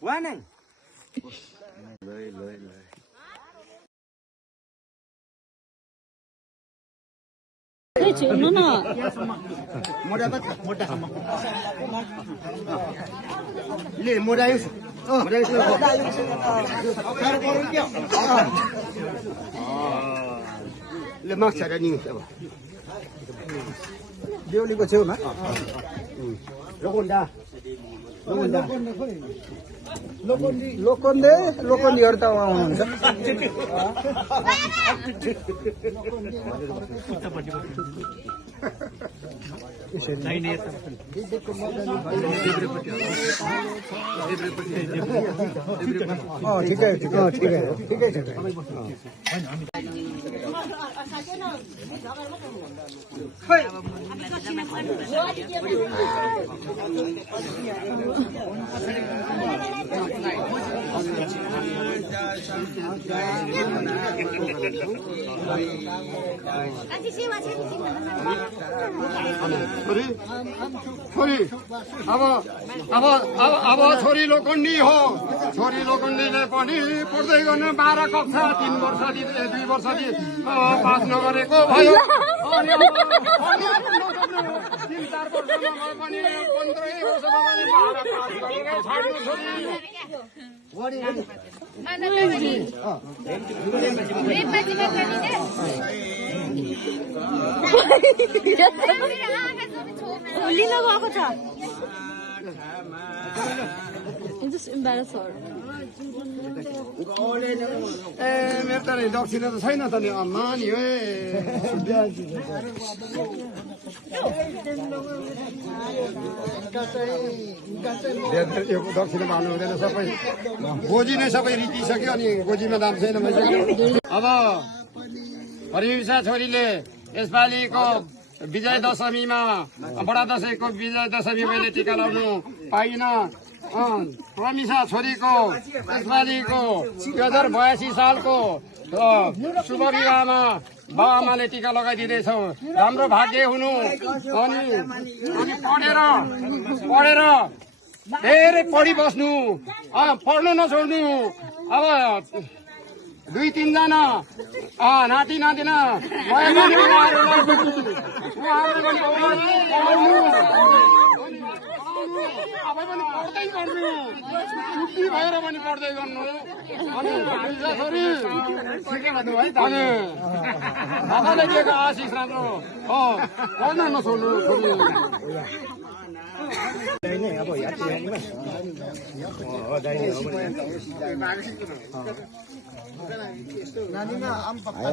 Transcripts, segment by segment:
quá nè Deoliको छेउमा लोकोन्डा लोकोन्डीहरु त आउनुहुन्छ ठिकै छोरी अब छोरी लोखण्डी हो छोरी लोखण्डीले पनि पढ्दै गर्न 12 कक्षा 3 वर्ष 2 वर्ष पास नगरेको भयो अनि 3-4 वर्षमा पनि 15 वर्षमा पनि 12 पास गरेर छाड्नु छोरी just embarrass her. मेरो त दक्षिणा त छैन त नि अम्मा नि दक्षिणा भानु हुँदैन सबै गोजी नै सबै रितिसक्यो अनि गोजीमा दाम छैन अब हरिसा छोरीले यसपालिको विजय दशमीमा बडा दशैंको विजय दशमी मैले टिका लाउनु पाइन प्रमिसा छोरीको यसपालिको 2082 सालको शुभ विवाहमा बाबाआमाले टिका लगाइदिँदैछौ राम्रो भाग्य हुनु अनि पढेर धेरै पढि बस्नु पढ्नु नछोड्नु अब 2-3 जना नाति नातिना भएर पनि पढ्दै गर्नु अनि बाबाले दिएको आशिष राम्रो पढ्न नछोड्नु अब नानीमा आम पप्पा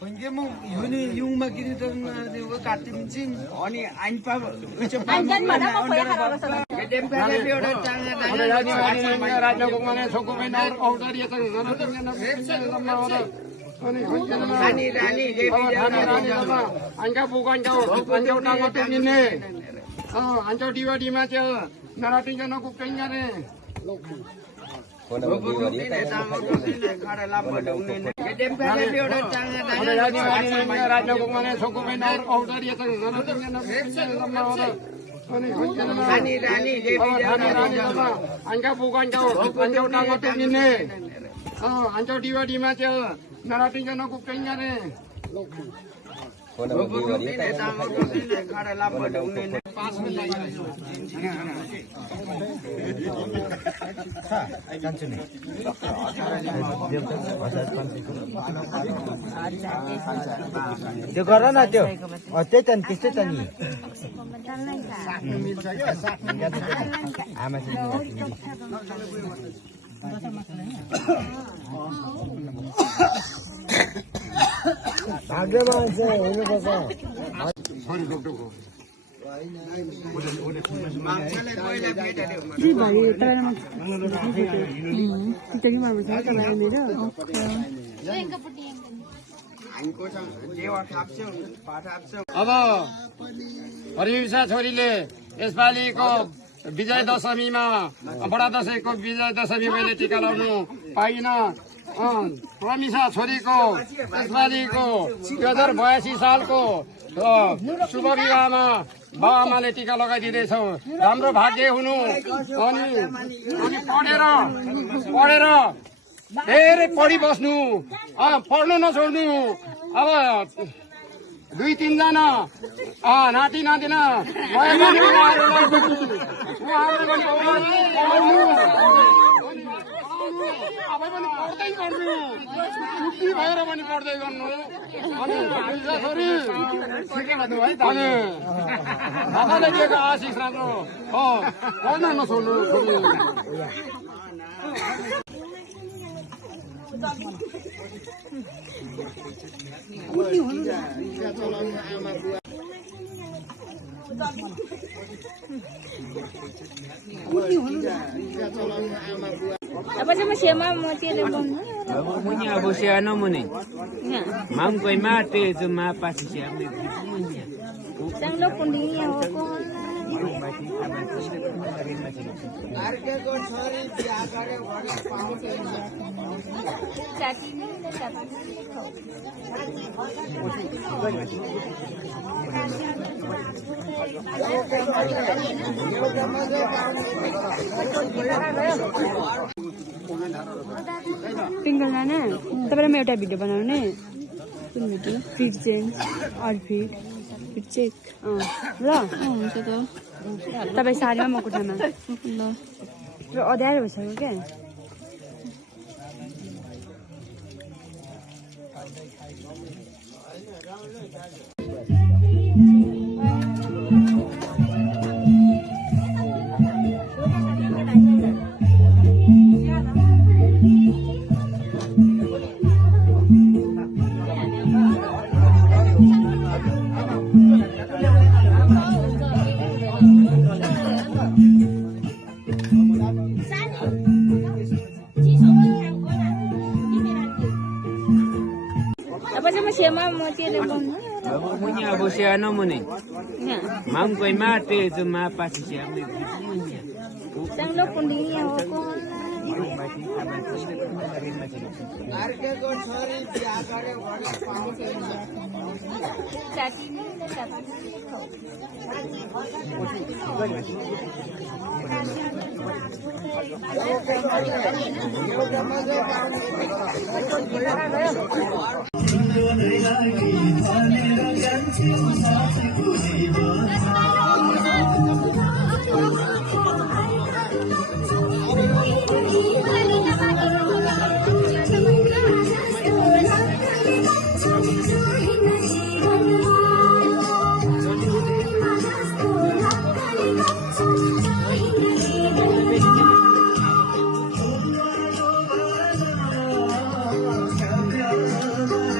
Penggemuk ini yung maginitan ni katimcing, oni anpa Anjan mana mau kaya harus salah. gedem kare bi order tanga tanga raja kumane sokumen order ya tanga rani anja bukan jauh tanga tu ini anja diwa di macam narating jana kupengnya ne raja kumane sokumen order ya tanga anja bukan jauh tanga tu ini anja diwa di macam narating jana kupengnya ne त्यो गर न त्यो त्यही त नि त्यस्तै त नि आमा भाग्यमा चाहिँ हुनुपर्छ अब परिवीक्षा छोरीले यसपालिको विजय दशमीमा बडा दशैंको विजय दशमी मैले टिका लाउनु पाइन। प्रमिसा छोरीको यसपालिको 2082 सालको शुभ विवाहमा बाबा आमाले टिका लगाइदिँदैछौ। राम्रो भाग्य हुनु अनि पढेर धेरै पढी बस्नु, पढ्नु नछोड्नु। अब 2-3 जना नाति नातिना भयो भने उहाँहरूले पनि आफै पनि पढ्दै गर्नु, छुट्टी भएर पनि पढ्दै गर्नु। अनि छोरी अनि बाबाले दिएको आशिष राम्रो पढ्न नछोड्नु छोरी। Apa sih masih mama mau tiada bom? Punya bosnya ano mo ni? Mam ko'y mati, sumapasi siya. Sang lo pun dia aku. Cati ni पिङ्गल नाना तपाईँलाई म एउटा भिडियो बनाउने। कुन video? Fit change fit check ल हुन्छ त। तपाईँ सारीमा म कोठामा ल अँध्यारो भइसक्यो क्या। Apa sih masih mama mau tiada bom? Punya bosnya ano mo ni? Mam ko'y mati, sumapasi siya. Sang lo pun dia aku. Cati ni Come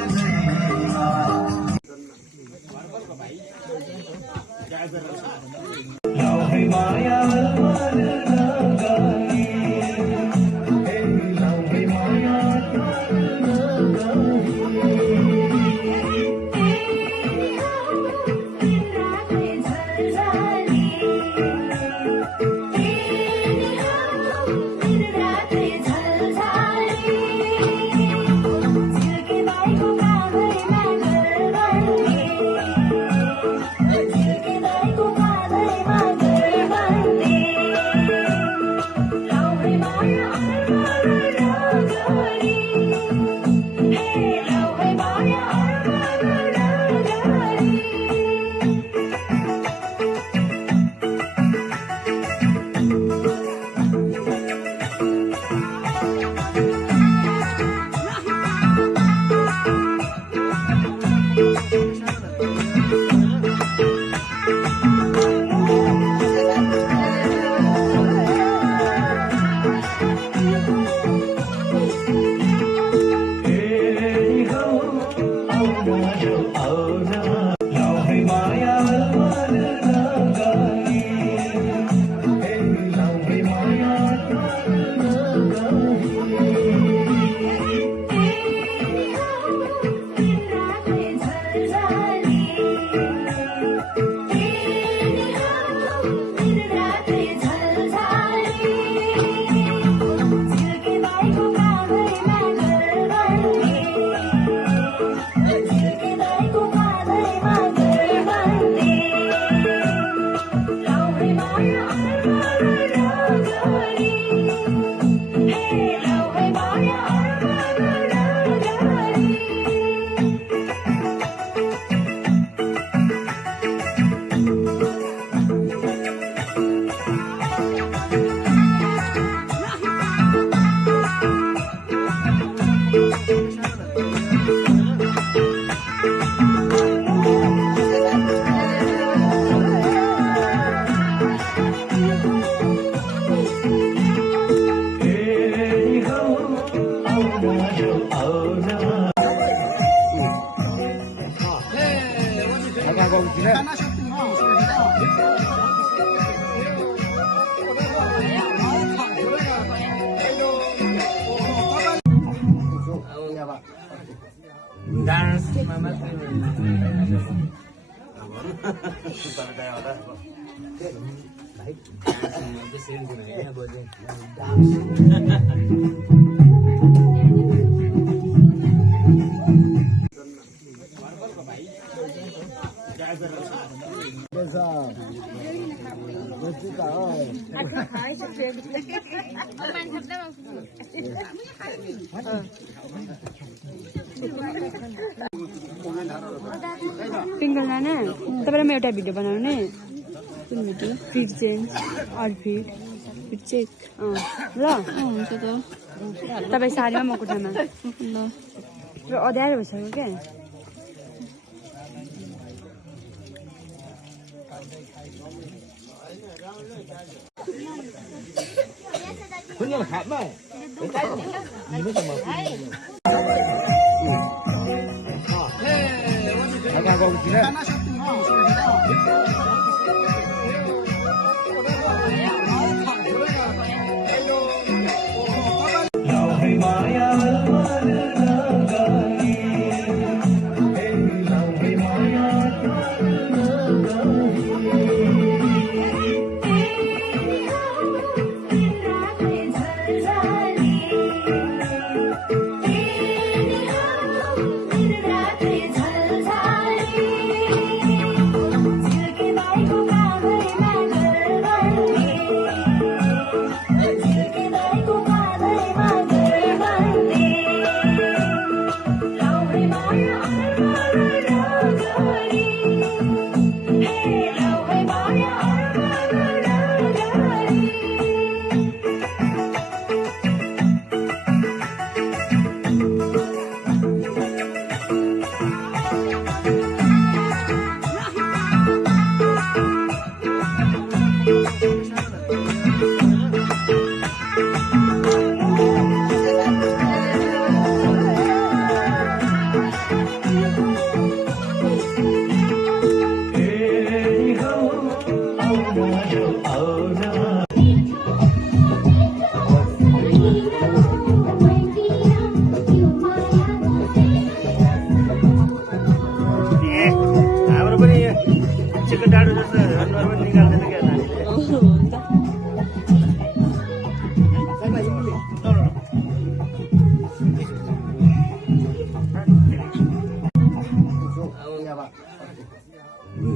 dance मात्रै पिङ्गल नाना तपाईँलाई म एउटा भिडियो बनाउने कुन video fit change outfit fit check ल हुन्छ त तपाईँ साडीमा म कुर्तामा ल अँध्यारो भइसक्यो क्या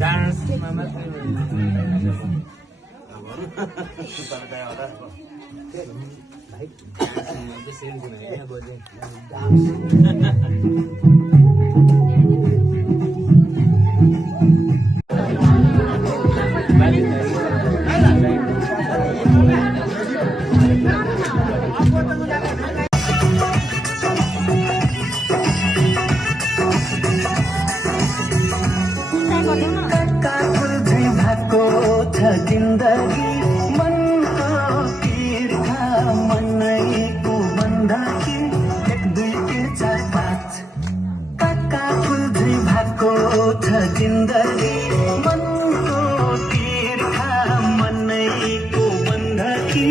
डान्स मात्रै जिन्दगी मनको तीर्थ मनैको बन्धकी 1 2 3 4 5 काका फुल झै भएको छ जिन्दगी मनको तीर्थ मनैको बन्धकी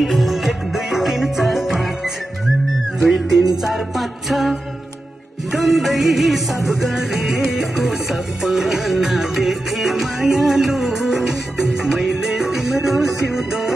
1 2 3 4 5 2 3 4 5 6 गन्दै सब गरेको सपना देखे मायालु मैले तिम्रो सिउँदो